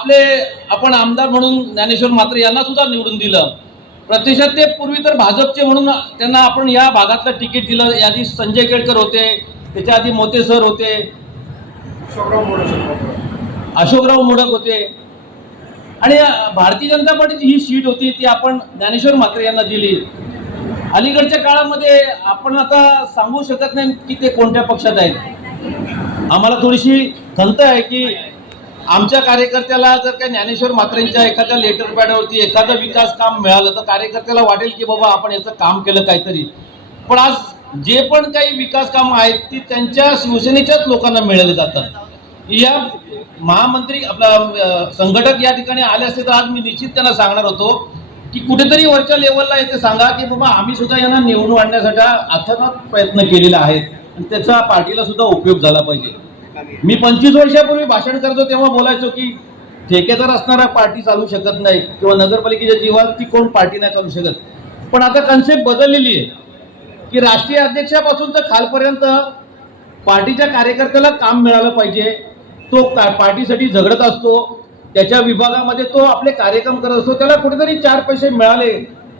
आपले आपण आमदार म्हणून ज्ञानेश्वर मात्रे यांना सुद्धा निवडून दिलं. प्रत्यक्षात ते पूर्वी तर भाजपचे म्हणून त्यांना आपण या भागातलं तिकीट दिलं. याआधी संजय केळकर होते त्याच्या आधी मोते सर होते. अशोकराव मोडक होते. आणि भारतीय जनता पार्टीची ही सीट होती ती आपण ज्ञानेश्वर म्हात्रे यांना दिली. अलीकडच्या काळामध्ये आपण आता सांगू शकत नाही की ते कोणत्या पक्षात आहेत. आम्हाला थोडीशी खंत आहे की आमच्या कार्यकर्त्याला जर काही ज्ञानेश्वर म्हात्रेंच्या एखाद्या लेटर पॅडवरती एखादं विकास काम मिळालं तर कार्यकर्त्याला वाटेल की बाबा आपण याचं काम केलं काहीतरी. पण आज जे पण काही विकास कामं आहेत ती त्यांच्या शिवसेनेच्याच लोकांना मिळाले जातात. या महामंत्री आपला संघटक या ठिकाणी आले असते तर आज मी निश्चित त्यांना सांगणार होतो की कुठेतरी वरच्या लेवलला येथे सांगा की बाबा आम्ही सुद्धा यांना निवडून आणण्यासाठी अथक प्रयत्न केलेला आहे. आणि त्याचा पार्टीला सुद्धा उपयोग झाला पाहिजे. मी पंचवीस वर्षापूर्वी भाषण करतो तेव्हा बोलायचो की ठेकेदार असणारा पार्टी चालू शकत नाही किंवा नगरपालिकेच्या जीवात ती कोण पार्टी नाही चालू शकत. पण आता कन्सेप्ट बदललेली आहे. की राष्ट्रीय अध्यक्षापासून तर खालपर्यंत पार्टीच्या कार्यकर्त्याला काम मिळालं पाहिजे. तो का- पार्टीसाठी झगडत असतो. त्याच्या विभागामध्ये तो आपले कार्यक्रम करत असतो. त्याला कुठेतरी चार पैसे मिळाले.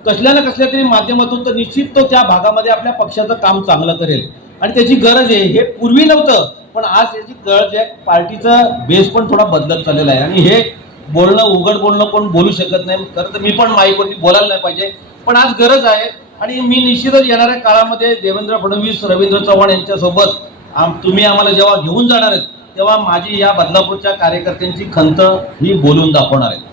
कसल्या ना कसल्या तरी माध्यमातून तर निश्चित तो त्या भागामध्ये आपल्या पक्षाचं काम चांगलं करेल. आणि त्याची गरज आहे. हे पूर्वी नव्हतं. पण आज याची गरज आहे पार्टीचा बेस पण थोडा बदलत चाललेला आहे. आणि हे बोलणं उघड बोलणं कोण बोलू शकत नाही. खरं तर मी पण माईकवरती बोलायला नाही पाहिजे. पण आज गरज आहे. आणि मी निश्चितच येणाऱ्या काळामध्ये देवेंद्र फडणवीस रवींद्र चव्हाण यांच्यासोबत आम तुम्ही आम्हाला जेव्हा घेऊन जाणार आहेत तेव्हा माझी या बदलापूरच्या कार्यकर्त्यांची खंत ही बोलून दाखवणार आहे